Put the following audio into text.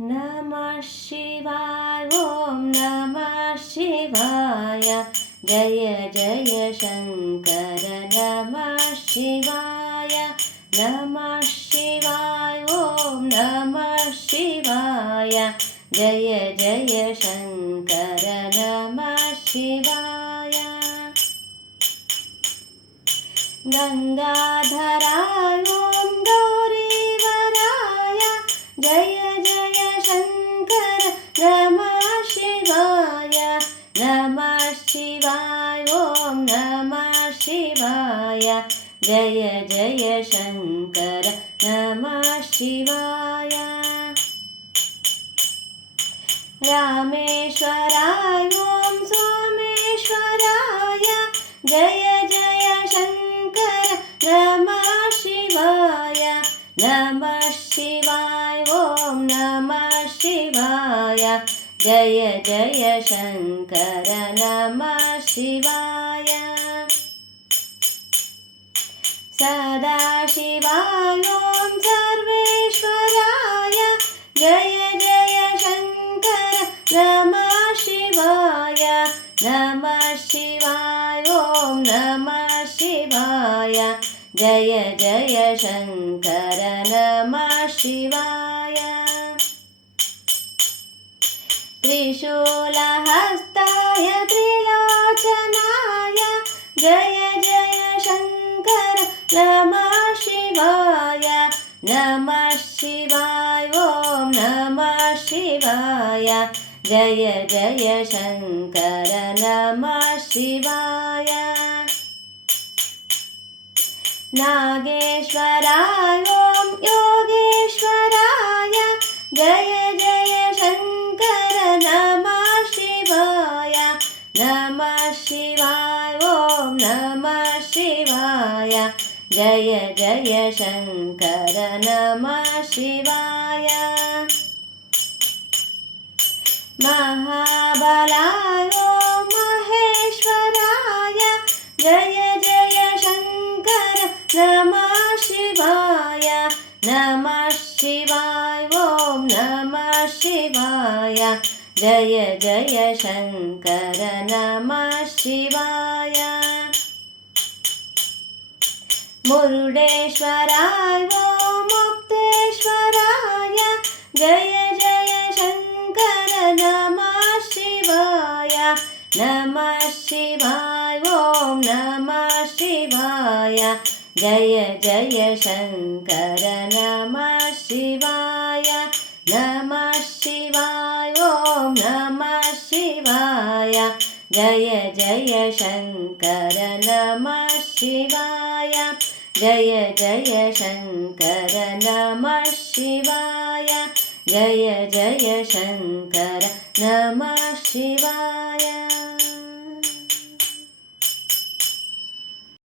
नमः शिवाय ॐ नमः शिवाय जय जय शङ्कर नमः शिवाय नमः शिवाय ॐ नमः शिवाय जय जय शङ्कर नमः शिवाय गंगाधराय ॐ गौरीवराय जय जय शङ्कर नमः शिवाय नमः शिवाय ॐ नमः शिवाय जय जय शङ्कर नमः शिवाय रामेश्वराय ॐ सोमेश्वराय जय जय शङ्कर नमः शिवाय नमः शिवाय ॐ नमः शिवाय जय जय शङ्कर नमः शिवाय सदाशिवाय ॐ सर्वेश्वराय जय जय शङ्कर नमः शिवाय नमः शिवाय ॐ नमः शिवाय जय जय शङ्कर नमः शिवाय त्रिशूलहस्ताय त्रिलोचनाय जय जय शङ्कर नमः शिवाय नमः शिवाय ॐ नमः शिवाय जय जय शङ्कर नमः शिवाय नागेश्वराय ॐ योगेश्वराय जय जय शङ्कर नमः शिवाय नमः शिवाय ॐ नमः शिवाय जय जय शङ्कर नमः शिवाय महाबलाय ॐ महेश्वराय जय जय शङ्कर नमः शिवाय नमः शिवाय ॐ नमः शिवाय जय जय शङ्कर नमः शिवाय मुरुडेश्वराय ॐ मुक्तेश्वराय जय जय शङ्कर नमः शिवाय नमः शिवाय ॐ नमः शिवाय जय जय शङ्कर नमः शिवाय नमः शिवाय ॐ नमः शिवाय जय जय शङ्कर नमः शिवाय जय जय शङ्कर नमः शिवाय जय जय शङ्कर नमः शिवाय।